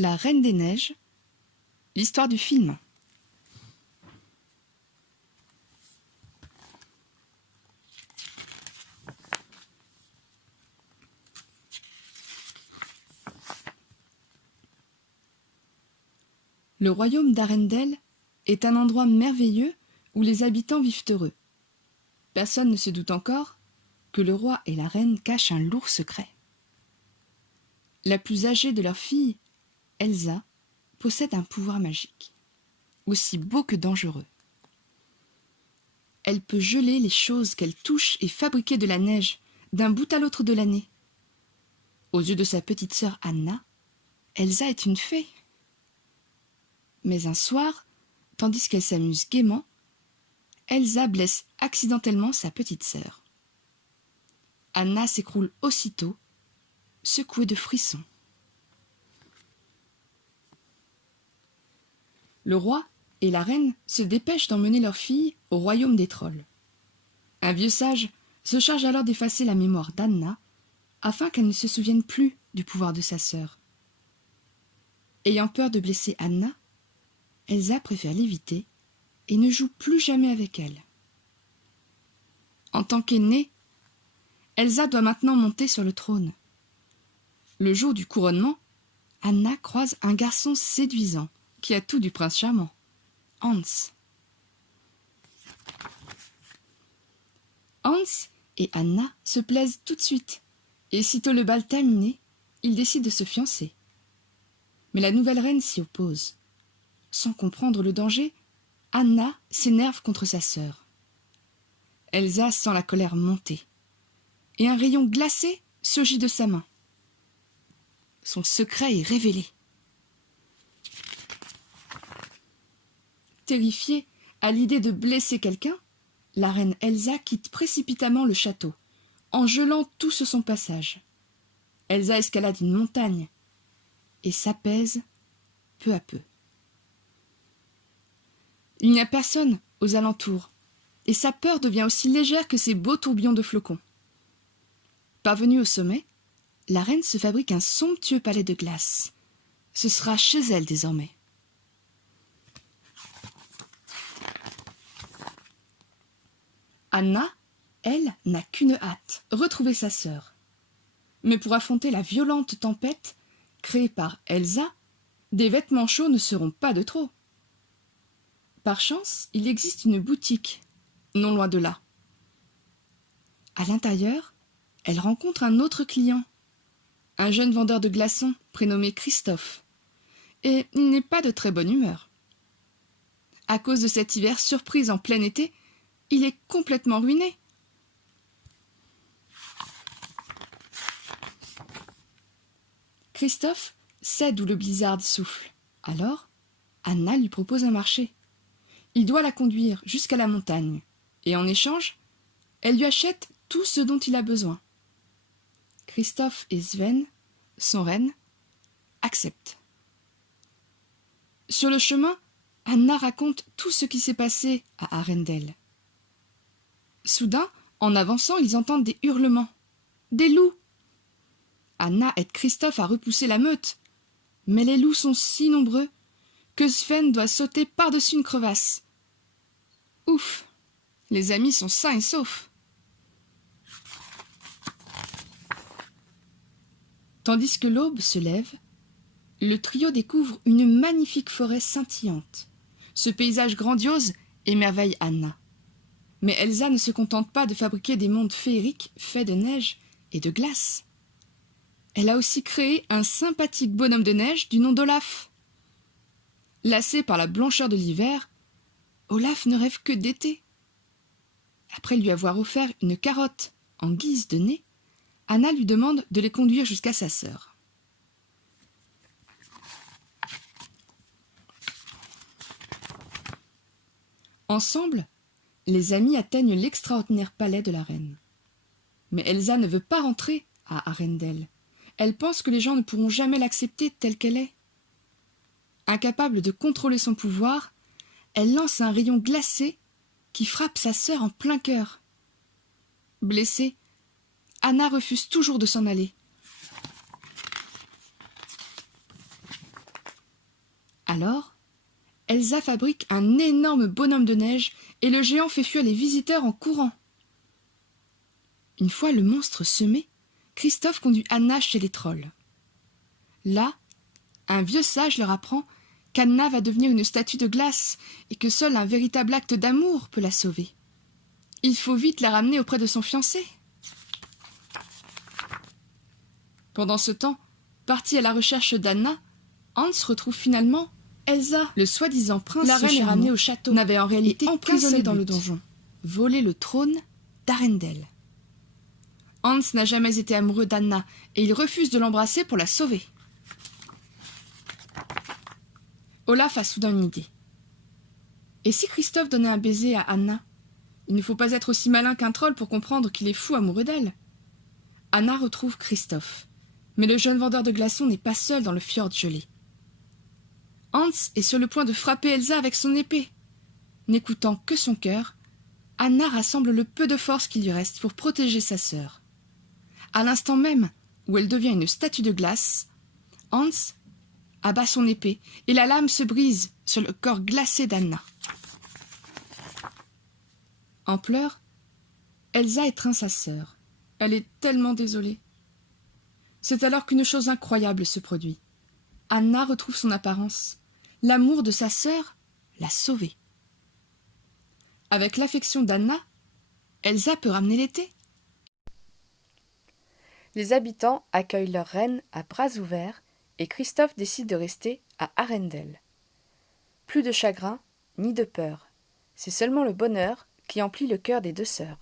La Reine des Neiges, l'histoire du film. Le royaume d'Arendelle est un endroit merveilleux où les habitants vivent heureux. Personne ne se doute encore que le roi et la reine cachent un lourd secret. La plus âgée de leurs filles, Elsa, possède un pouvoir magique, aussi beau que dangereux. Elle peut geler les choses qu'elle touche et fabriquer de la neige d'un bout à l'autre de l'année. Aux yeux de sa petite sœur Anna, Elsa est une fée. Mais un soir, tandis qu'elle s'amuse gaiement, Elsa blesse accidentellement sa petite sœur. Anna s'écroule aussitôt, secouée de frissons. Le roi et la reine se dépêchent d'emmener leur fille au royaume des trolls. Un vieux sage se charge alors d'effacer la mémoire d'Anna afin qu'elle ne se souvienne plus du pouvoir de sa sœur. Ayant peur de blesser Anna, Elsa préfère l'éviter et ne joue plus jamais avec elle. En tant qu'aînée, Elsa doit maintenant monter sur le trône. Le jour du couronnement, Anna croise un garçon séduisant qui a tout du prince charmant, Hans. Hans et Anna se plaisent tout de suite, et sitôt le bal terminé, ils décident de se fiancer. Mais la nouvelle reine s'y oppose. Sans comprendre le danger, Anna s'énerve contre sa sœur. Elsa sent la colère monter, et un rayon glacé surgit de sa main. Son secret est révélé. Terrifiée à l'idée de blesser quelqu'un, la reine Elsa quitte précipitamment le château, en gelant tout sur son passage. Elsa escalade une montagne et s'apaise peu à peu. Il n'y a personne aux alentours, et sa peur devient aussi légère que ces beaux tourbillons de flocons. Parvenue au sommet, la reine se fabrique un somptueux palais de glace. Ce sera chez elle désormais. Anna, elle, n'a qu'une hâte, retrouver sa sœur. Mais pour affronter la violente tempête créée par Elsa, des vêtements chauds ne seront pas de trop. Par chance, il existe une boutique, non loin de là. À l'intérieur, elle rencontre un autre client, un jeune vendeur de glaçons prénommé Christophe, et il n'est pas de très bonne humeur. À cause de cet hiver surprise en plein été, il est complètement ruiné. Christophe sait d'où le blizzard souffle. Alors, Anna lui propose un marché. Il doit la conduire jusqu'à la montagne, et en échange, elle lui achète tout ce dont il a besoin. Christophe et Sven, son reine, acceptent. Sur le chemin, Anna raconte tout ce qui s'est passé à Arendelle. Soudain, en avançant, ils entendent des hurlements. Des loups! Anna aide Christophe à repousser la meute, mais les loups sont si nombreux que Sven doit sauter par-dessus une crevasse. Ouf! Les amis sont sains et saufs. Tandis que l'aube se lève, le trio découvre une magnifique forêt scintillante. Ce paysage grandiose émerveille Anna. Mais Elsa ne se contente pas de fabriquer des mondes féeriques faits de neige et de glace. Elle a aussi créé un sympathique bonhomme de neige du nom d'Olaf. Lassé par la blancheur de l'hiver, Olaf ne rêve que d'été. Après lui avoir offert une carotte en guise de nez, Anna lui demande de les conduire jusqu'à sa sœur. Ensemble, les amis atteignent l'extraordinaire palais de la reine. Mais Elsa ne veut pas rentrer à Arendelle. Elle pense que les gens ne pourront jamais l'accepter telle qu'elle est. Incapable de contrôler son pouvoir, elle lance un rayon glacé qui frappe sa sœur en plein cœur. Blessée, Anna refuse toujours de s'en aller. Alors, Elsa fabrique un énorme bonhomme de neige et le géant fait fuir les visiteurs en courant. Une fois le monstre semé, Christophe conduit Anna chez les trolls. Là, un vieux sage leur apprend qu'Anna va devenir une statue de glace et que seul un véritable acte d'amour peut la sauver. Il faut vite la ramener auprès de son fiancé. Pendant ce temps, parti à la recherche d'Anna, Hans retrouve finalement Elsa, le soi-disant prince. La reine est ramenée au château, n'avait en réalité emprisonnée dans le donjon, voler le trône d'Arendelle. Hans n'a jamais été amoureux d'Anna et il refuse de l'embrasser pour la sauver. Olaf a soudain une idée. Et si Christophe donnait un baiser à Anna? Il ne faut pas être aussi malin qu'un troll pour comprendre qu'il est fou amoureux d'elle. Anna retrouve Christophe, mais le jeune vendeur de glaçons n'est pas seul dans le fjord gelé. Hans est sur le point de frapper Elsa avec son épée. N'écoutant que son cœur, Anna rassemble le peu de force qui lui reste pour protéger sa sœur. À l'instant même où elle devient une statue de glace, Hans abat son épée et la lame se brise sur le corps glacé d'Anna. En pleurs, Elsa étreint sa sœur. Elle est tellement désolée. C'est alors qu'une chose incroyable se produit. Anna retrouve son apparence. L'amour de sa sœur l'a sauvée. Avec l'affection d'Anna, Elsa peut ramener l'été. Les habitants accueillent leur reine à bras ouverts et Christophe décide de rester à Arendelle. Plus de chagrin, ni de peur. C'est seulement le bonheur qui emplit le cœur des deux sœurs.